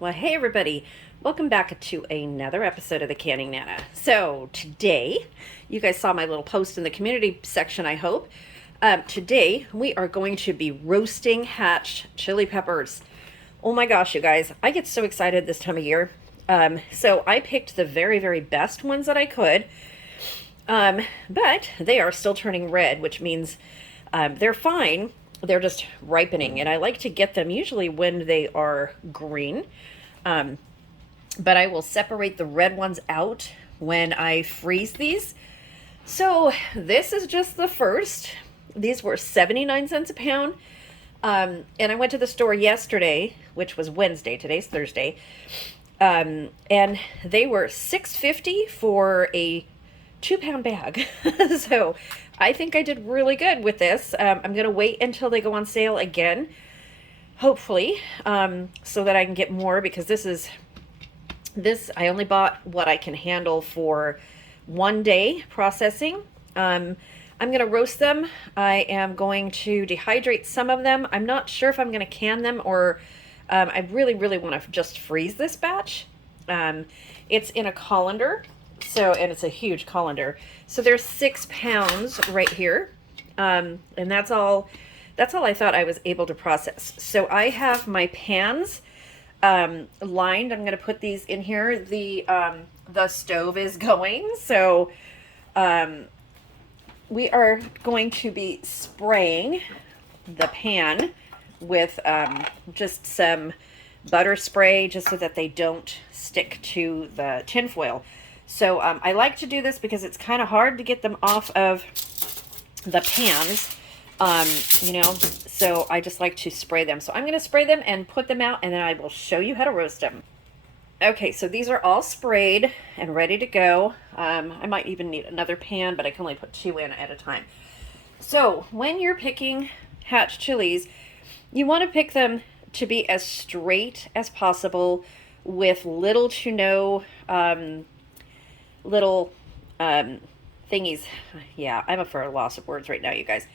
Well, hey everybody, welcome back to another episode of the Canning Nana. So today, you guys saw my little post in the community section, I hope. Today, we are going to be roasting hatch chili peppers. Oh my gosh, you guys, I get so excited this time of year. So I picked the very, very best ones that I could, but they are still turning red, which means they're fine. They're just ripening, and I like to get them usually when they are green. But I will separate the red ones out when I freeze these. So this is just the first. These were 79 cents a pound. And I went to the store yesterday, which was Wednesday. Today's Thursday. And they were $6.50 for a 2-pound bag. So I think I did really good with this. I'm going to wait until they go on sale again, hopefully, so that I can get more, because this I only bought what I can handle for 1 day processing. I'm going to roast them. I am going to dehydrate some of them. I'm not sure if I'm going to can them or I really, really want to just freeze this batch. It's in a colander. So, and it's a huge colander. So there's 6 pounds right here. And that's all I thought I was able to process. So I have my pans lined. I'm going to put these in here. The stove is going. So we are going to be spraying the pan with just some butter spray, just so that they don't stick to the tin foil. So I like to do this because it's kind of hard to get them off of the pans, so I just like to spray them. So I'm going to spray them and put them out, and then I will show you how to roast them. Okay, so these are all sprayed and ready to go. I might even need another pan, but I can only put 2 in at a time. So when you're picking hatch chilies, you want to pick them to be as straight as possible with little to no little thingies. Yeah, I'm for a loss of words right now, you guys.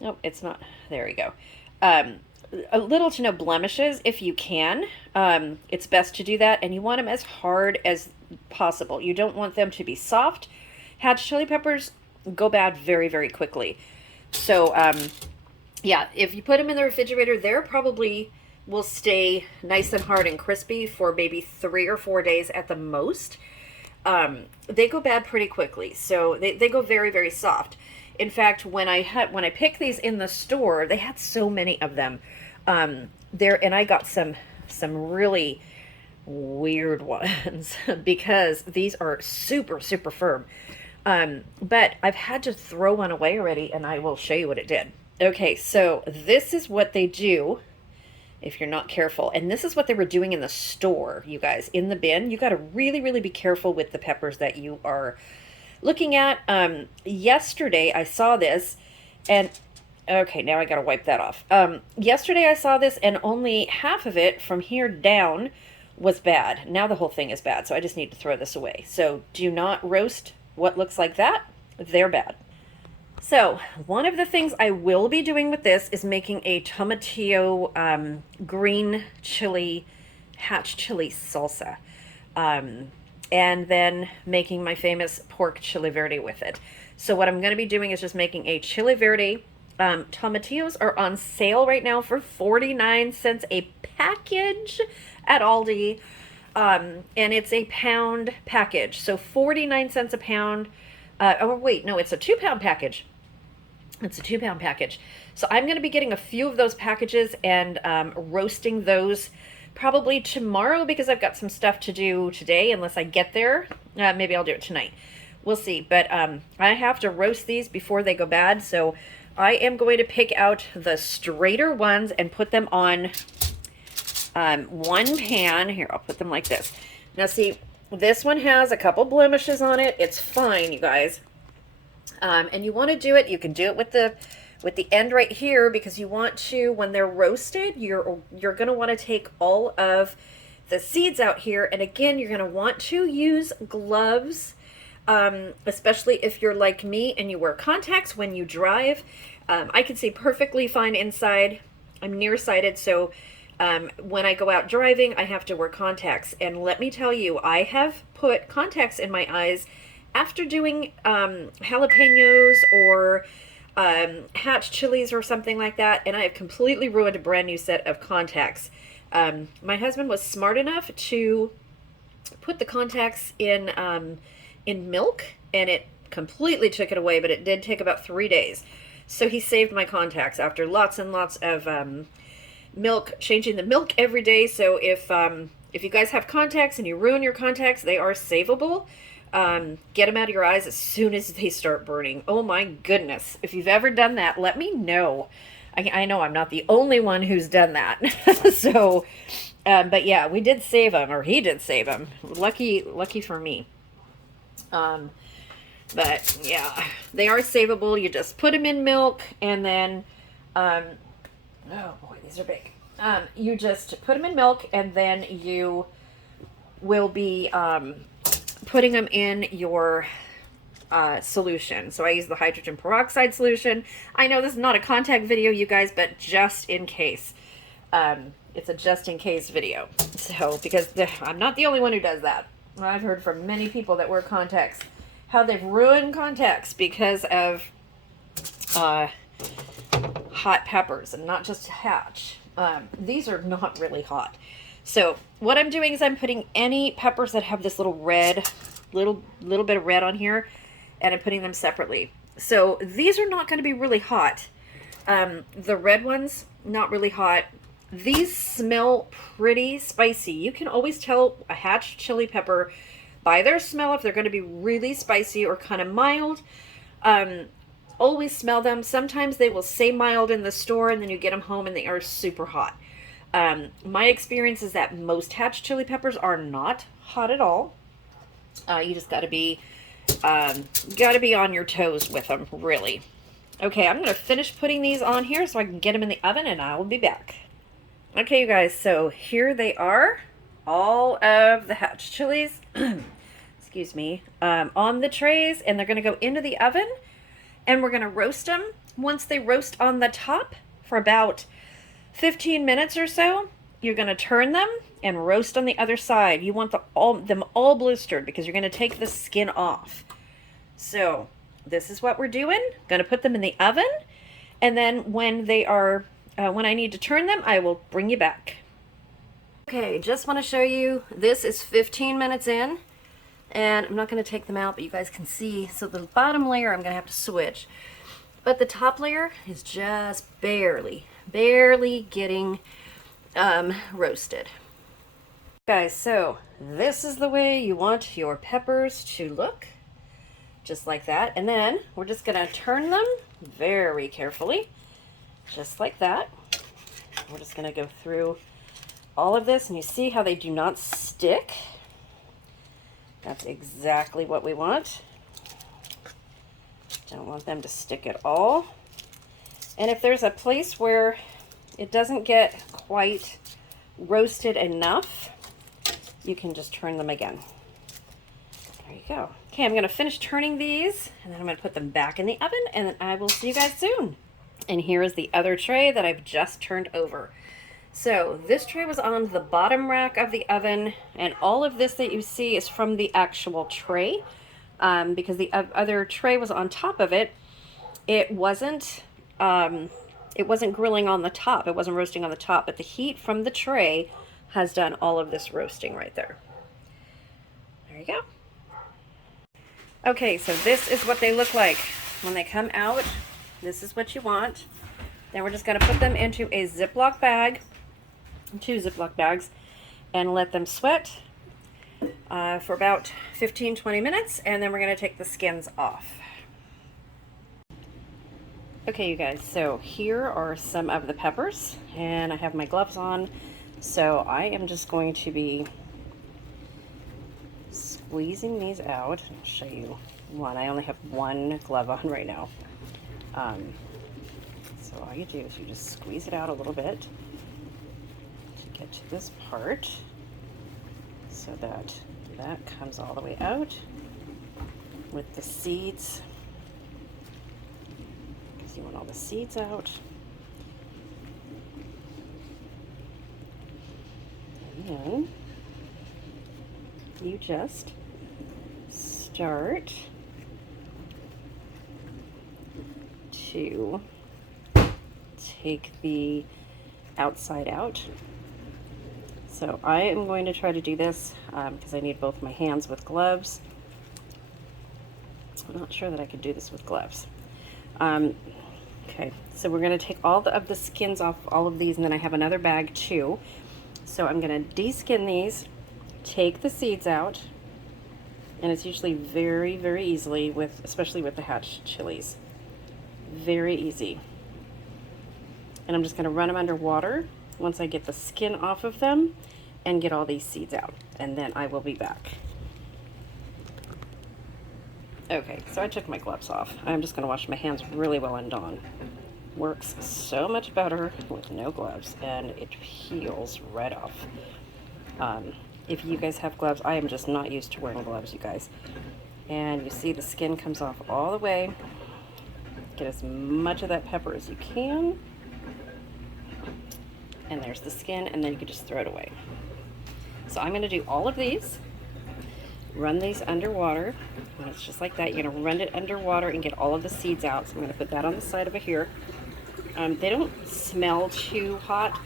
Nope, it's not. There we go. A little to no blemishes if you can. It's best to do that, and you want them as hard as possible. You don't want them to be soft. Hatch chili peppers go bad very, very quickly. So, yeah, if you put them in the refrigerator, they're probably will stay nice and hard and crispy for maybe 3 or 4 days at the most. They go bad pretty quickly, so they go very, very soft. In fact, when I picked these in the store, they had so many of them there, and I got some really weird ones because these are super, super firm. But I've had to throw one away already, and I will show you what it did. Okay, so this is what they do if you're not careful. And this is what they were doing in the store, you guys, in the bin. You got to really, really be careful with the peppers that you are looking at. Yesterday I saw this, and okay, now I got to wipe that off. Yesterday I saw this, and only half of it from here down was bad. Now the whole thing is bad, so I just need to throw this away. So do not roast what looks like that. They're bad. So one of the things I will be doing with this is making a tomatillo green chili, hatch chili salsa. And then making my famous pork chili verde with it. So what I'm going to be doing is just making a chili verde. Tomatillos are on sale right now for 49 cents a package at Aldi. And it's a pound package. So 49 cents a pound. Oh, wait, no, it's a 2-pound package. It's a 2-pound package. So I'm going to be getting a few of those packages and roasting those probably tomorrow, because I've got some stuff to do today unless I get there. Maybe I'll do it tonight. We'll see. But I have to roast these before they go bad. So I am going to pick out the straighter ones and put them on one pan. Here, I'll put them like this. Now see, this one has a couple blemishes on it. It's fine, you guys. And you want to do it, you can do it with the end right here, because you want to, when they're roasted, you're going to want to take all of the seeds out here. And again, you're going to want to use gloves, especially if you're like me and you wear contacts when you drive. I can see perfectly fine inside. I'm nearsighted, so When I go out driving, I have to wear contacts. And let me tell you, I have put contacts in my eyes after doing jalapenos or hatch chilies or something like that, and I have completely ruined a brand new set of contacts. My husband was smart enough to put the contacts in milk, and it completely took it away, but it did take about 3 days. So he saved my contacts after lots and lots of milk, changing the milk every day. So if you guys have contacts and you ruin your contacts, they are savable. Get them out of your eyes as soon as they start burning. Oh my goodness. If you've ever done that, let me know. I know I'm not the only one who's done that. So, but yeah, we did save them, or he did save them. Lucky for me. But yeah, they are savable. You just put them in milk, and then, oh boy, these are big. You just put them in milk, and then you will be, putting them in your solution. So I use the hydrogen peroxide solution. I know this is not a contact video, you guys, but just in case. It's a just in case video. So, because I'm not the only one who does that. I've heard from many people that wear contacts how they've ruined contacts because of hot peppers, and not just hatch. These are not really hot. So what I'm doing is I'm putting any peppers that have this little red, little bit of red on here, and I'm putting them separately. So these are not going to be really hot. The red ones, not really hot. These smell pretty spicy. You can always tell a hatch chili pepper by their smell if they're going to be really spicy or kind of mild. Always smell them. Sometimes they will say mild in the store, and then you get them home and they are super hot. My experience is that most hatch chili peppers are not hot at all. You just got to be on your toes with them, really. Okay, I'm going to finish putting these on here so I can get them in the oven, and I will be back. Okay, you guys, so here they are, all of the hatch chilies, excuse me, on the trays, and they're going to go into the oven, and we're going to roast them. Once they roast on the top for about 15 minutes or so, you're going to turn them and roast on the other side. You want them all blistered because you're going to take the skin off. So this is what we're doing. Going to put them in the oven, and then when they are, when I need to turn them, I will bring you back. Okay, just want to show you, this is 15 minutes in, and I'm not going to take them out, but you guys can see. So the bottom layer I'm going to have to switch, but the top layer is just barely getting roasted. Guys, so this is the way you want your peppers to look, just like that. And then we're just going to turn them very carefully, just like that. We're just going to go through all of this, and you see how they do not stick. That's exactly what we want. Don't want them to stick at all. And if there's a place where it doesn't get quite roasted enough, you can just turn them again. There you go. Okay, I'm going to finish turning these, and then I'm going to put them back in the oven, and then I will see you guys soon. And here is the other tray that I've just turned over. So this tray was on the bottom rack of the oven, and all of this that you see is from the actual tray, because the other tray was on top of it. It wasn't grilling on the top. It wasn't roasting on the top, but the heat from the tray has done all of this roasting right there. There you go. Okay, so this is what they look like when they come out. This is what you want. Then we're just going to put them into a Ziploc bag, 2 Ziploc bags, and let them sweat for about 15-20 minutes, and then we're going to take the skins off. Okay, you guys, so here are some of the peppers, and I have my gloves on, so I am just going to be squeezing these out. I'll show you one. I only have one glove on right now. So all you do is you just squeeze it out a little bit to get to this part, so that comes all the way out with the seeds. You want all the seeds out. then you just start to take the outside out. So I am going to try to do this because I need both my hands with gloves. I'm not sure that I could do this with gloves. Okay, so we're going to take all of the skins off all of these, and then I have another bag too. So I'm going to de-skin these, take the seeds out, and it's usually very, very easily with, especially with the hatch chilies. Very easy. And I'm just going to run them under water once I get the skin off of them and get all these seeds out, and then I will be back. Okay, so I took my gloves off. I'm just going to wash my hands really well in Dawn. Works so much better with no gloves, and it peels right off. If you guys have gloves, I am just not used to wearing gloves, you guys. And you see the skin comes off all the way. Get as much of that pepper as you can. And there's the skin, and then you can just throw it away. So I'm going to do all of these. Run these underwater, and it's just like that. You're going to run it underwater and get all of the seeds out. So I'm going to put that on the side over here. They don't smell too hot.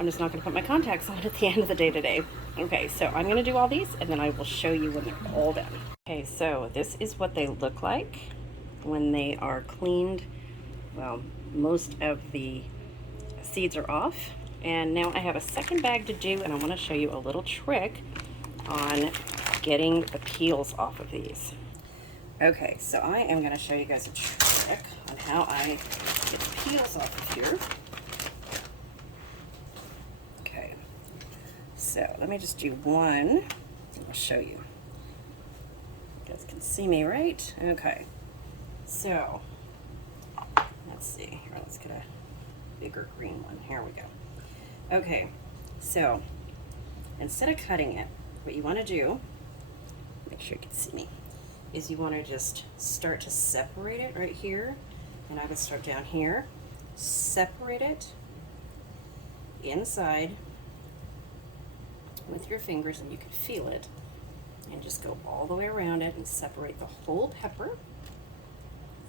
I'm just not going to put my contacts on at the end of the day today. Okay, so I'm going to do all these, and then I will show you when they're all done. Okay, so this is what they look like when they are cleaned. Well, most of the seeds are off, and now I have a second bag to do, and I want to show you a little trick on getting the peels off of these. Okay, so I am going to show you guys a trick on how I get the peels off of here. Okay, so let me just do one, and I'll show you. You guys can see me, right? Okay, so let's see here. Let's get a bigger green one. Here we go. Okay, so instead of cutting it, what you want to do, make sure you can see me, is you want to just start to separate it right here, and I would start down here, separate it inside with your fingers, and you can feel it, and just go all the way around it and separate the whole pepper.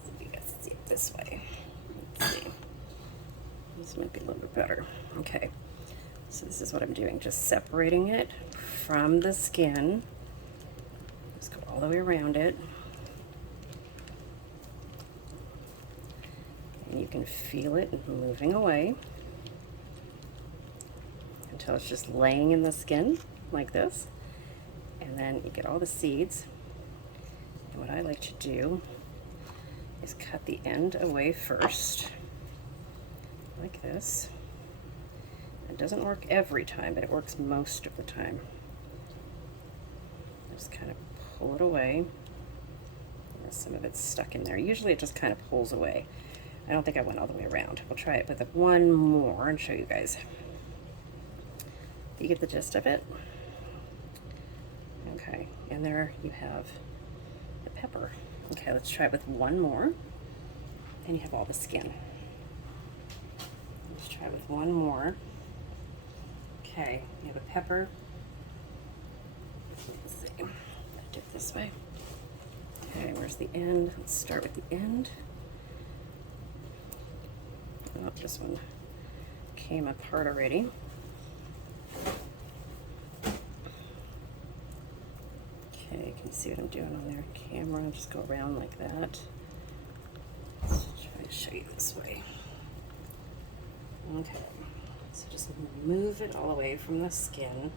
So you guys see it this way. Let's see. This might be a little bit better. Okay, so this is what I'm doing, just separating it from the skin. Just go all the way around it. And you can feel it moving away until it's just laying in the skin like this. And then you get all the seeds. And what I like to do is cut the end away first, like this. It doesn't work every time, but it works most of the time. Just kind of pull it away. Some of it's stuck in there. Usually it just kind of pulls away. I don't think I went all the way around. We'll try it with one more and show you guys. You get the gist of it? Okay, and there you have the pepper. Okay, let's try it with one more. And you have all the skin. Let's try it with one more. Okay, you have a pepper. Let's see. Gotta dip this way. Okay, where's the end? Let's start with the end. Oh, this one came apart already. Okay, can you see what I'm doing on their camera? Just go around like that. Let's try to show you this way. Okay, so just move it all away from the skin,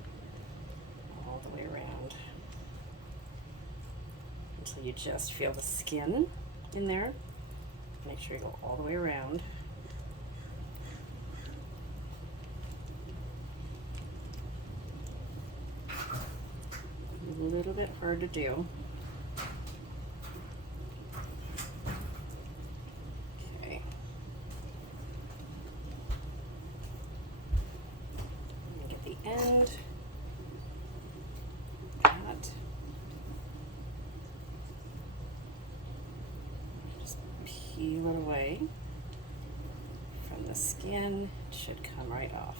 all the way around, until you just feel the skin in there. Make sure you go all the way around. A little bit hard to do. Okay. Get the end. That. Just peel it away from the skin. It should come right off.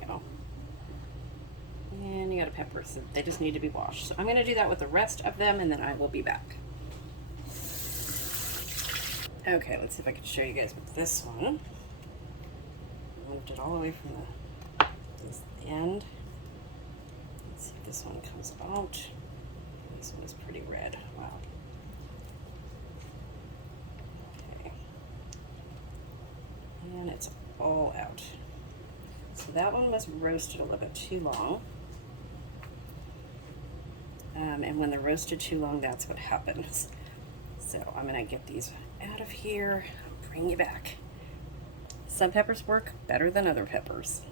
we go. And you got a pepper, so they just need to be washed. So I'm going to do that with the rest of them, and then I will be back. Okay, let's see if I can show you guys with this one. I moved it all the way from the end. Let's see if this one comes out. This one is pretty red. Wow. Okay. And it's all out. So that one was roasted a little bit too long. And when they're roasted too long, that's what happens. So I'm gonna get these out of here, bring you back. Some peppers work better than other peppers.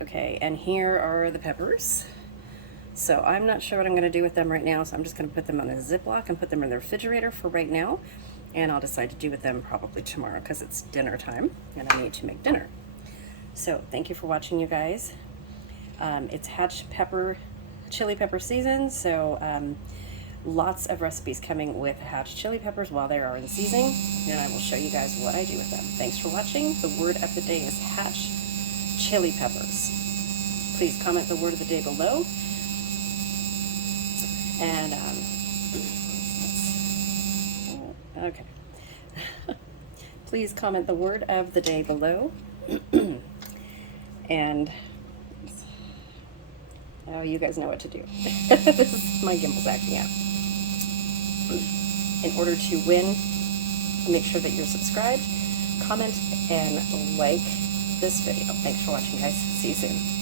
Okay, and here are the peppers. So I'm not sure what I'm gonna do with them right now, so I'm just gonna put them on a Ziploc and put them in the refrigerator for right now. And I'll decide to do with them probably tomorrow because it's dinner time and I need to make dinner. So thank you for watching, you guys. It's hatch chili pepper season, so lots of recipes coming with hatch chili peppers while they are in season, and I will show you guys what I do with them. Thanks for watching. The word of the day is hatch chili peppers. Please comment the word of the day below. And okay. Please comment the word of the day below. And oh, you guys know what to do. This is my gimbal's acting out. In order to win, make sure that you're subscribed, comment, and like this video. Thanks for watching, guys. See you soon.